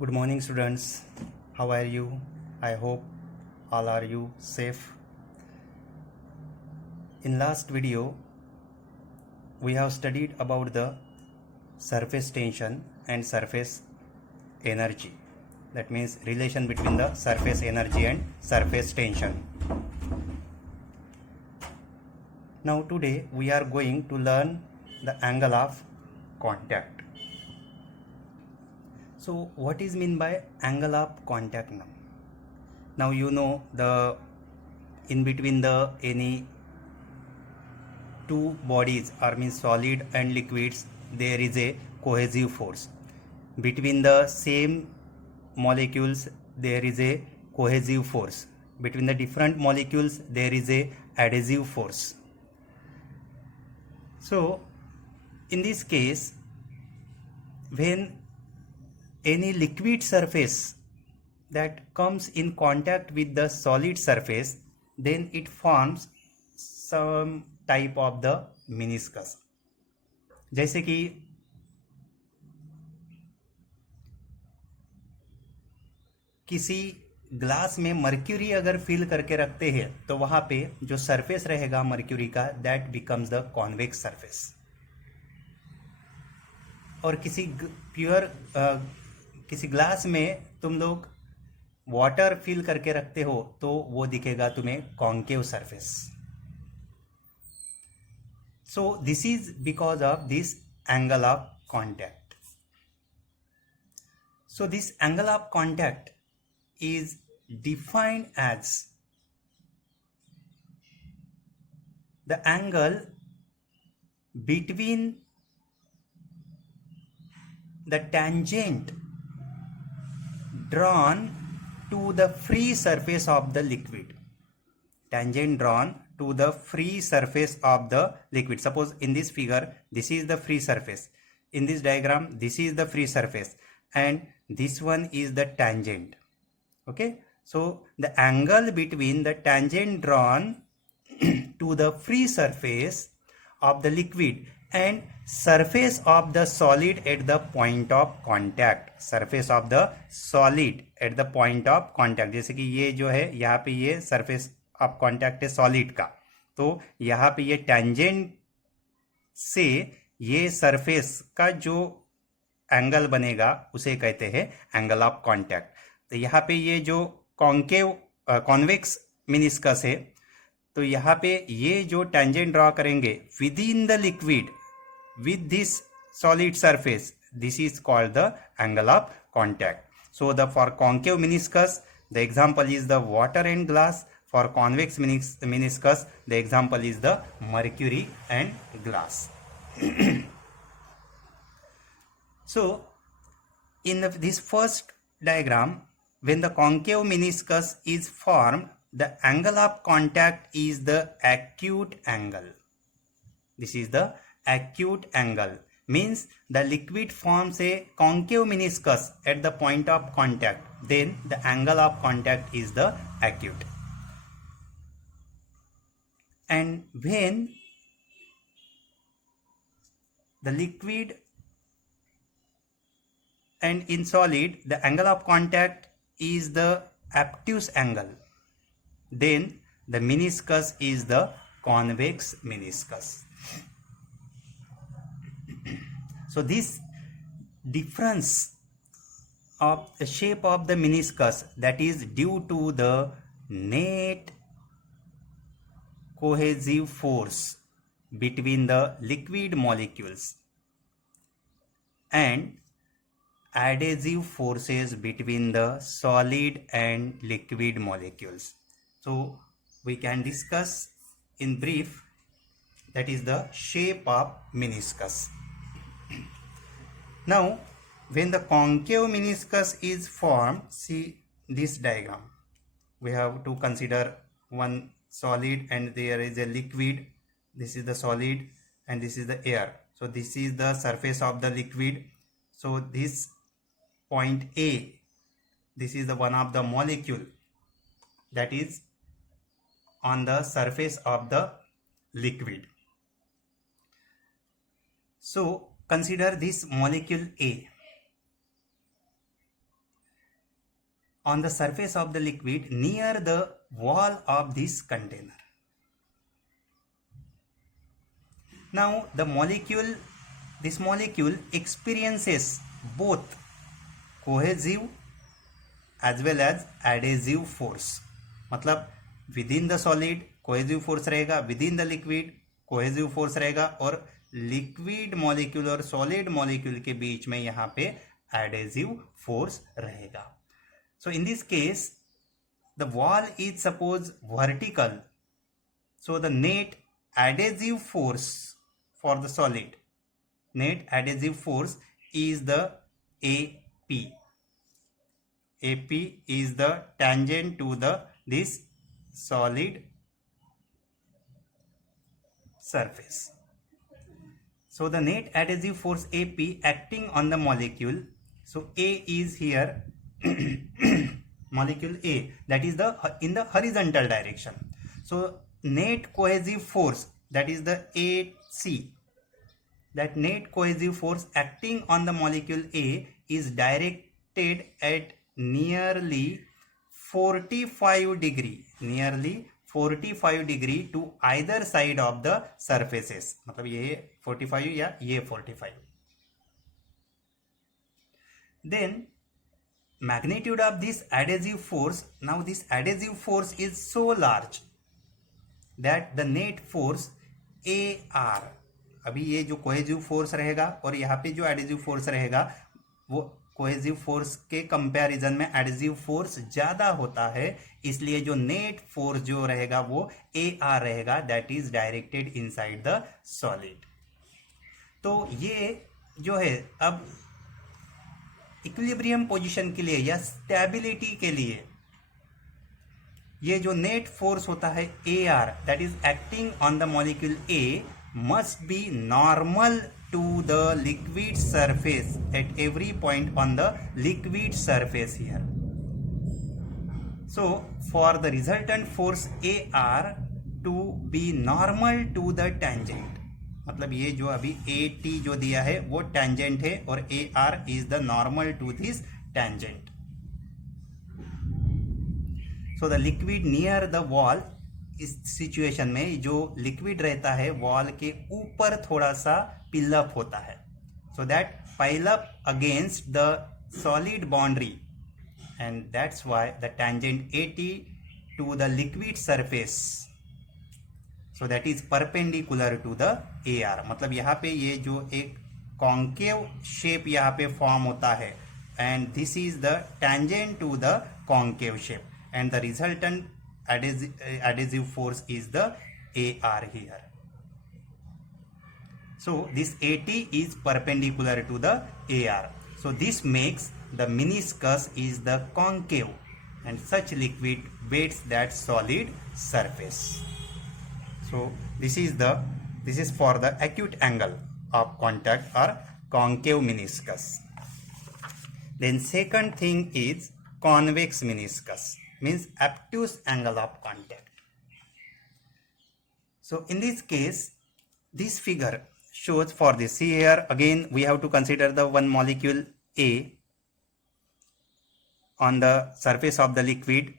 Good morning, students. How are you? I hope all are you safe. In last video, we have studied about the surface tension and surface energy. That means relation between the surface energy and surface tension. Now today we are going to learn the angle of contact. So what is mean by angle of contact now? Now you know the in between the any two bodies or means solid and liquids there is a cohesive force. Between the same molecules there is a cohesive force. Between the different molecules there is a adhesive force. So in this case, when any liquid surface that comes in contact with the solid surface, then it forms some type of the meniscus. जैसे कि किसी glass में mercury अगर fill करके रखते हैं तो वहां पे जो सरफेस रहेगा मर्क्यूरी का that becomes the convex surface. और किसी ग्लास में तुम लोग वाटर फिल करके रखते हो तो वो दिखेगा तुम्हें concave surface. So this is because of this angle of contact. So this angle of contact is defined as the angle between the tangent drawn to the free surface of the liquid. Tangent drawn to the free surface of the liquid. Suppose in this figure this is the free surface. In this diagram this is the free surface and this one is the tangent. Okay, so the angle between the tangent drawn to the free surface of the liquid and surface of the solid at the point of contact. Surface of the solid at the point of contact. जैसे कि ये जो है यहाँ पे ये surface of contact है solid का, तो यहाँ पे ये tangent से ये surface का जो एंगल बनेगा उसे कहते हैं एंगल ऑफ कॉन्टैक्ट. तो यहाँ पे ये जो कॉन्वेक्स मेनिस्कस है तो यहाँ पे ये जो टेंजेंट ड्रॉ करेंगे with in the liquid with this solid surface, this is called the angle of contact. So the for concave meniscus the example is the water and glass. For convex meniscus the example is the mercury and glass. So in this first diagram, when the concave meniscus is formed, the angle of contact is the acute angle. This is the acute angle. Means the liquid forms a concave meniscus at the point of contact. Then the angle of contact is the acute. And when the liquid and in solid the angle of contact is the obtuse angle, then the meniscus is the convex meniscus. So this difference of the shape of the meniscus that is due to the net cohesive force between the liquid molecules and adhesive forces between the solid and liquid molecules. So we can discuss in brief that is the shape of meniscus. Now when the concave meniscus is formed, see this diagram, we have to consider one solid and there is a liquid. This is the solid and this is the air. So this is the surface of the liquid. So this point A, this is the one of the molecule that is on the surface of the liquid. So consider this molecule A. on the surface of the liquid near the wall of this container. Now this molecule experiences both cohesive as well as adhesive force. मतलब within the solid cohesive force रहेगा, within the liquid cohesive force रहेगा, और liquid molecule और solid molecule के बीच में यहाँ पे adhesive force रहेगा. So in this case the wall is suppose vertical, so the net adhesive force for the solid, net adhesive force is the AP. AP is the tangent to this solid surface. So the net adhesive force AP acting on the molecule. So A is here molecule A, that is in the horizontal direction. So net cohesive force, that is the AC, that net cohesive force acting on the molecule A is directed at nearly 45 degree to either side of the surfaces. मतलब ये 45 या ये 45. Then magnitude of this adhesive force, now this adhesive force is so large that the net force AR, अभी ये जो cohesive force रहेगा और यहाँ पे जो एडिजिव फोर्स रहेगा वो कोहेसिव फोर्स के कंपैरिजन में एडिजिव फोर्स ज्यादा होता है, इसलिए जो नेट फोर्स जो रहेगा वो AR रहेगा, that is directed inside the solid. तो ये जो है अब इक्विलिब्रियम पोजीशन के लिए या स्टेबिलिटी के लिए ये जो नेट फोर्स होता है AR, that is acting on the molecule A, must be normal to the liquid surface at every point on the liquid surface here. So for the resultant force AR to be normal to the tangent, मतलब ये जो अभी AT जो दिया है वो tangent है और AR is the normal to this tangent. So the liquid near the wall, इस सिचुएशन में जो लिक्विड रहता है वॉल के ऊपर थोड़ा सा पिलअप होता है, so that pile up against the solid boundary, and that's why the tangent AT to the liquid surface, so that is perpendicular to the AR. मतलब यहाँ पे ये जो एक कॉन्केव शेप यहाँ पे फॉर्म होता है, and this is the tangent to the concave shape, and the resultant adhesive force is the AR here. So this AT is perpendicular to the AR. So this makes the meniscus is the concave, and such liquid weights that solid surface. So this is for the acute angle of contact or concave meniscus. Then second thing is convex meniscus, means obtuse angle of contact. So in this case, this figure shows for this. See here again we have to consider the one molecule A on the surface of the liquid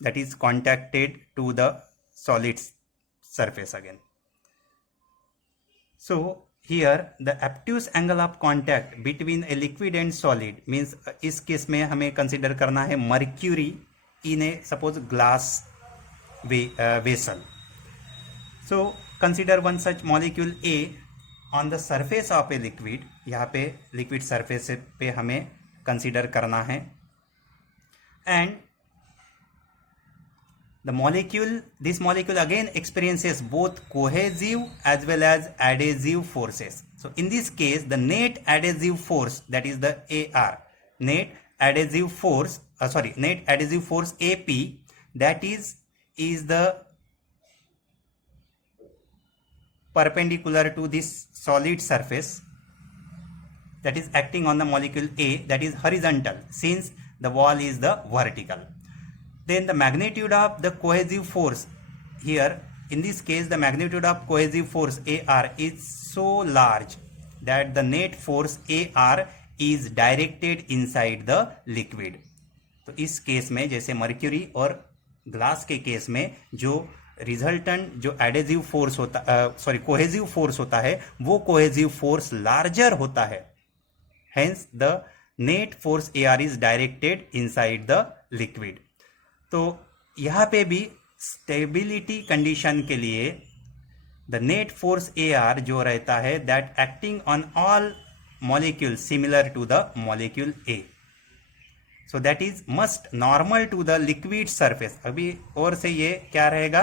that is contacted to the solid surface again. So here the obtuse angle of contact between a liquid and solid means इस case में हमें consider करना है mercury in a suppose glass vessel. So consider one such molecule A on the surface of a liquid. यहाँ पे liquid surface पे हमें consider करना है, and this molecule again experiences both cohesive as well as adhesive forces. So in this case the net adhesive force, that is the AR, net adhesive force AP, that is the perpendicular to this solid surface, that is acting on the molecule A, that is horizontal since the wall is the vertical. Then the magnitude of the cohesive force here, in this case the magnitude of cohesive force AR is so large that the net force AR is directed inside the liquid. तो इस case में जैसे mercury और glass के case में जो resultant जो adhesive force होता कोहेसिव फोर्स होता है वो कोहेसिव फोर्स लार्जर होता है, hence the net force AR is directed inside the liquid. तो यहाँ पे भी स्टेबिलिटी कंडीशन के लिए द नेट फोर्स AR जो रहता है that acting on all molecule similar to the molecule A, so that is must normal to the liquid surface. अभी और से ये क्या रहेगा,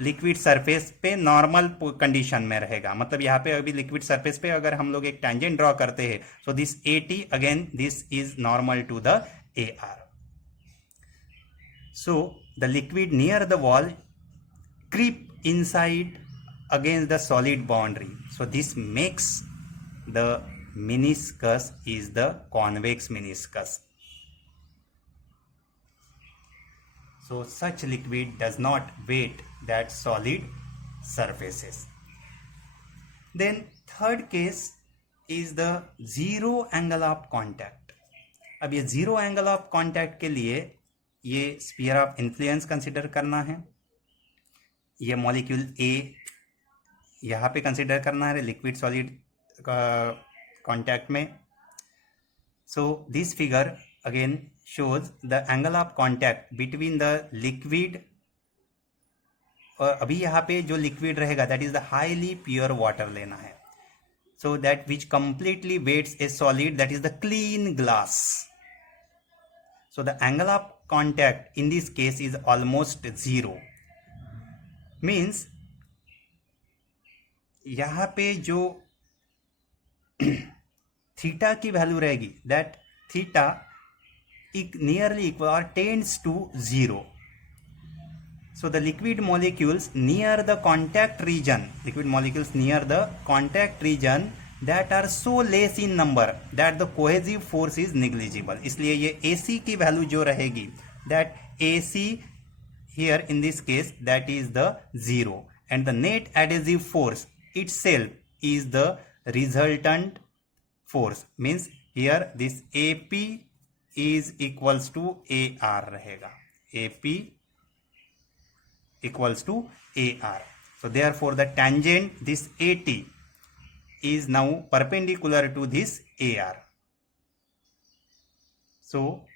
लिक्विड सरफेस पे नॉर्मल कंडीशन में रहेगा। मतलब यहाँ पे अभी लिक्विड सरफेस पे अगर हम लोग एक टेंजेंट ड्रॉ करते हैं so this AT again this is normal to the AR। So the liquid near the wall creep inside against the solid boundary, so this makes the meniscus is the convex meniscus. So such liquid does not weight that solid surfaces. Then third case is the zero angle of contact. अब ये zero angle of contact के लिए ये sphere of influence consider करना है, ये molecule A यहाँ पे कंसिडर करना है लिक्विड सॉलिड कॉन्टैक्ट में। So this figure again shows the angle of contact between the liquid, और अभी यहाँ पे जो लिक्विड रहेगा that is the highly pure water लेना है, so that which completely weights a solid that is the clean glass. So the angle of contact in this case is almost zero, means यहाँ पे जो theta की value रहेगी that theta nearly equal or tends to zero. So the liquid molecules near the contact region that are so less in number that the cohesive force is negligible. इसलिए ये AC की value जो रहेगी that AC here in this case that is the zero, and the net adhesive force itself is the resultant force, means here this AP is equals to AR रहेगा, AP equals to AR. So therefore the tangent this AT is now perpendicular to this AR, so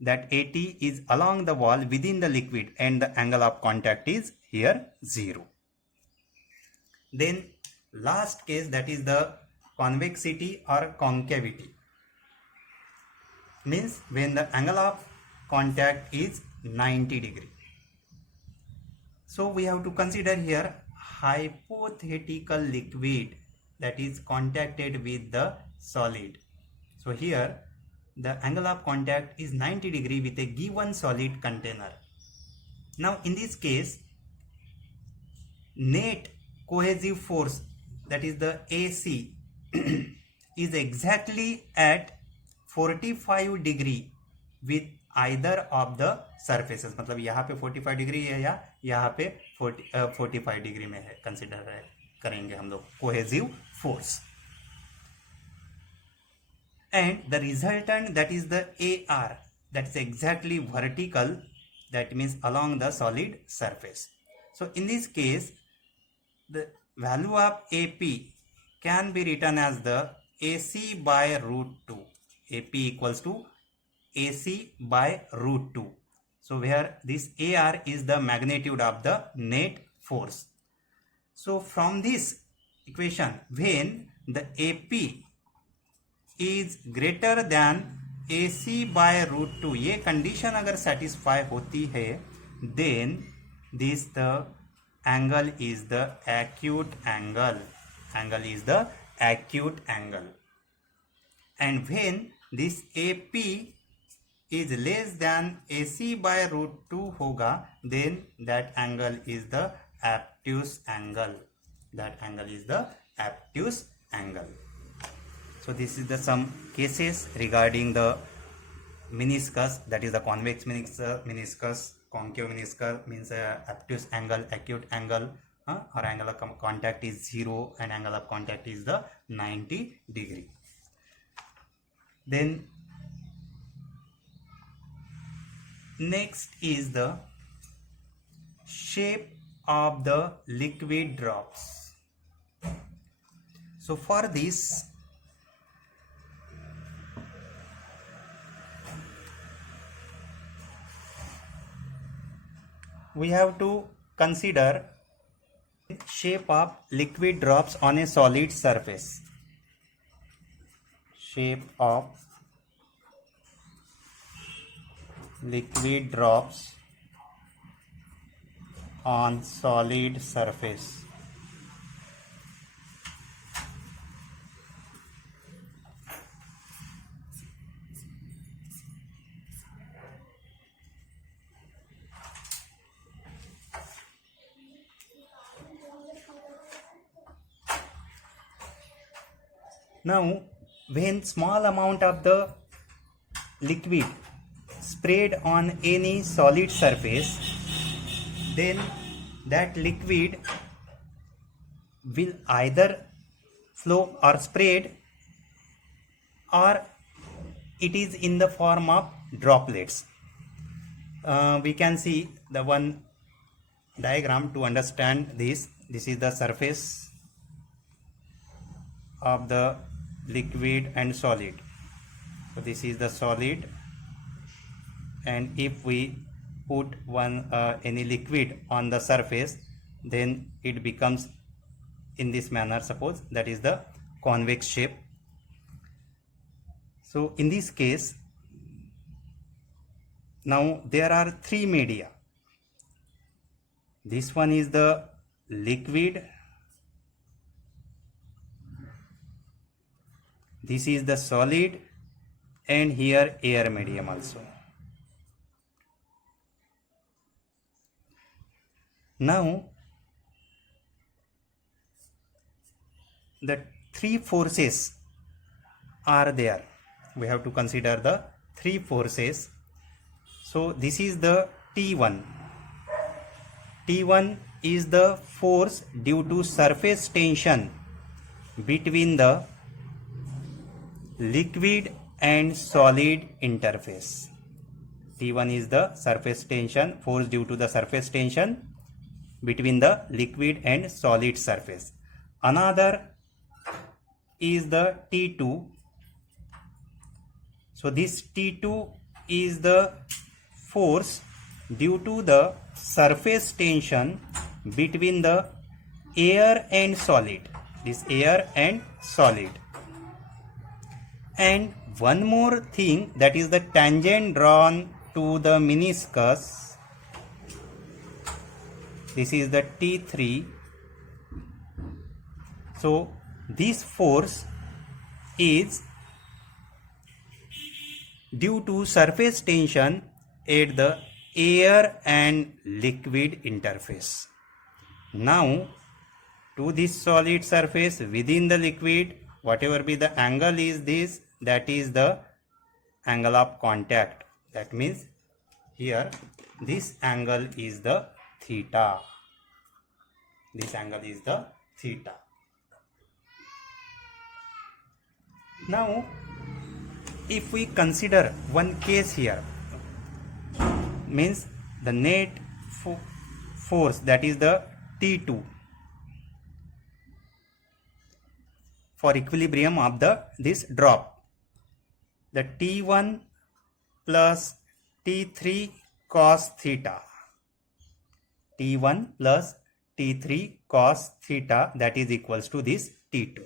that AT is along the wall within the liquid and the angle of contact is here 0. Then last case, that is the convexity or concavity, means when the angle of contact is 90 degree. So we have to consider here hypothetical liquid that is contacted with the solid. So here the angle of contact is 90 degree with a given solid container. Now in this case net cohesive force, that is the AC is exactly at 45 degree with either of the surfaces. मतलब यहाँ पे 45 degree है या यहाँ पे 45 degree में है, consider करेंगे हम लोग cohesive force. And the resultant that is the AR that is exactly vertical, that means along the solid surface. So in this case the value of AP can be written as the AC by root 2. AP equals to AC by root 2. So where this AR is the magnitude of the net force. So from this equation, when the AP is greater than AC by root 2, ये condition अगर satisfy होती है, then this the angle is the acute angle. Angle is the acute angle. And when this AP is less than AC by root 2 होगा, then that angle is the obtuse angle. That angle is the obtuse angle. So this is the some cases regarding the meniscus, that is the convex meniscus, concave meniscus, means obtuse angle, acute angle, or angle of contact is 0 and angle of contact is the 90 degree. Then Next is the shape of the liquid drops. So for this, we have to consider shape of liquid drops on a solid surface. Shape of liquid drops on solid surface. Now, when small amount of the liquid sprayed on any solid surface, then that liquid will either flow or sprayed, or it is in the form of droplets. We can see the one diagram to understand this. This is the surface of the liquid and solid. So this is the solid, and if we put any liquid on the surface, then it becomes in this manner. Suppose that is the convex shape. So in this case, now there are three media. This one is the liquid, this is the solid, and here air medium also. Now the three forces are there. We have to consider the three forces. So this is the T1. T1 is the force due to surface tension between the liquid and solid interface. T1 is the surface tension, force due to the surface tension between the liquid and solid surface. Another is the T2. So this T2 is the force due to the surface tension between the air and solid. This air and solid. And one more thing, that is the tangent drawn to the meniscus. This is the T3. So this force is due to surface tension at the air and liquid interface. Now to this solid surface within the liquid, whatever be the angle is this, that is the angle of contact. That means here this angle is the theta. This angle is the theta. Now if we consider one case here, means the net force, that is the T2, for equilibrium of this drop, the T1 plus T3 cos theta, T1 plus T3 cos theta, that is equals to this T2.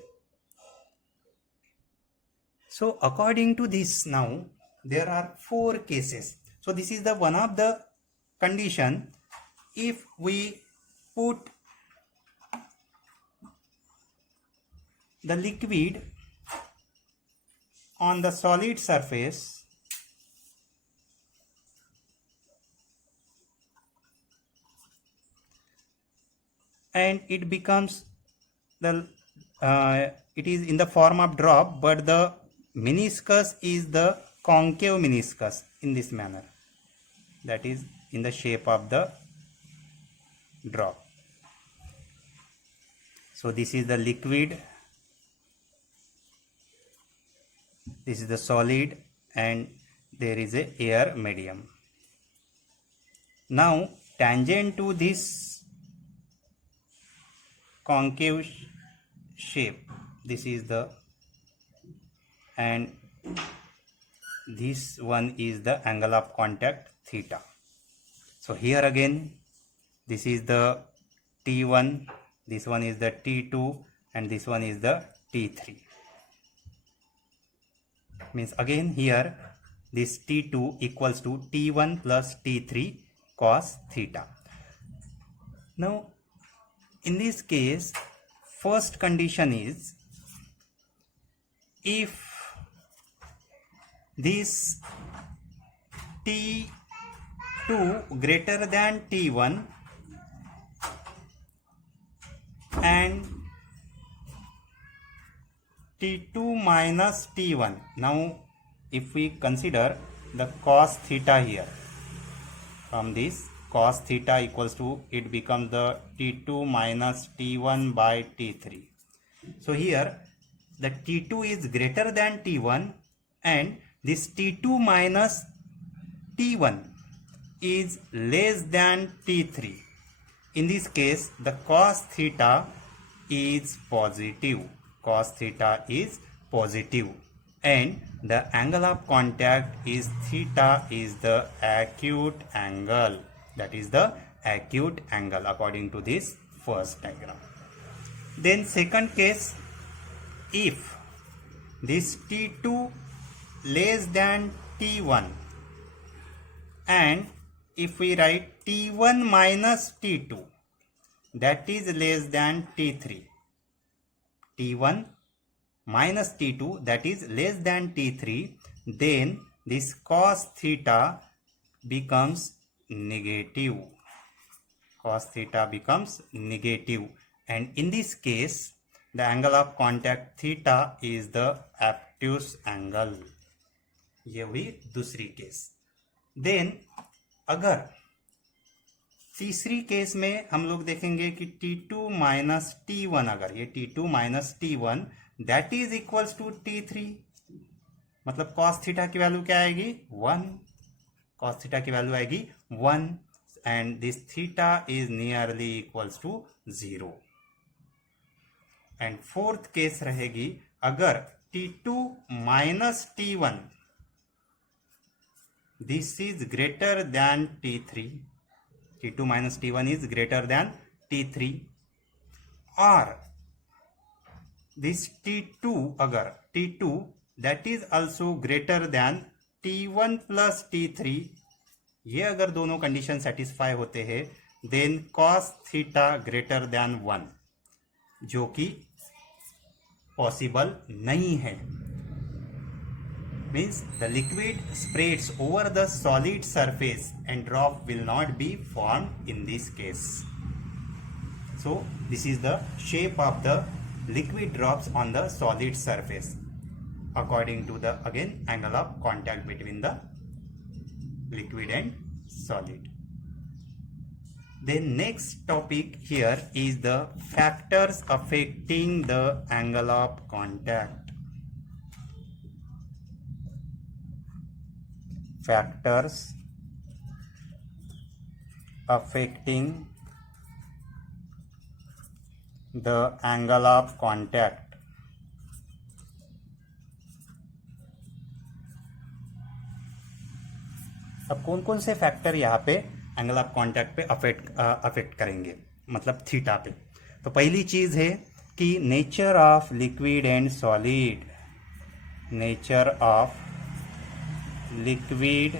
So according to this, now there are four cases. So this is the one of the condition. If we put the liquid on the solid surface, and it becomes the it is in the form of drop, but the meniscus is the concave meniscus in this manner, that is in the shape of the drop. So this is the liquid, this is the solid, and there is a air medium. Now tangent to this concave shape, this is the, and this one is the angle of contact theta. So here again, this is the T1, this one is the T2, and this one is the T3. Means again here this T2 equals to T1 plus T3 cos theta. Now in this case, first condition is if this T2 greater than T1 and T2 minus T1. Now if we consider the cos theta here, from this cos theta equals to, it becomes the T2 minus T1 by T3. So here the T2 is greater than T1 and this T2 minus T1 is less than T3. In this case, the cos theta is positive. Cos theta is positive, and the angle of contact is theta is the acute angle. That is the acute angle according to this first diagram. Then second case, if this T2 less than T1 and if we write T1 minus T2, that is less than T3. T1 minus T2, that is less than T3, then this cos theta becomes negative. Cos theta becomes negative, and in this case the angle of contact theta is the obtuse angle. ये हुई दूसरी case. Then अगर तीसरी case में हम लोग देखेंगे कि T2 माइनस T1, अगर ये T2 minus T1 that is equals to T3, मतलब cos थीटा की वैल्यू क्या आएगी 1, cos थीटा की वैल्यू आएगी 1 and this theta is nearly equals to 0. And fourth case रहेगी अगर T2 minus T1 this is greater than T3, T2 minus T1 is greater than T3, or this T2 अगर T2 that is also greater than T1 plus T3, ये अगर दोनों condition satisfy होते हैं then cos theta greater than 1, जो कि possible नहीं है. Means the liquid spreads over the solid surface and drop will not be formed in this case. So this is the shape of the liquid drops on the solid surface according to the again angle of contact between the liquid and solid. Then next topic here is the factors affecting the angle of contact. Factors affecting the angle of contact. अब कौन कौन से factor यहाँ पे angle of contact पे affect करेंगे, मतलब theta पे. तो पहली चीज है कि nature of liquid and solid. Nature of liquid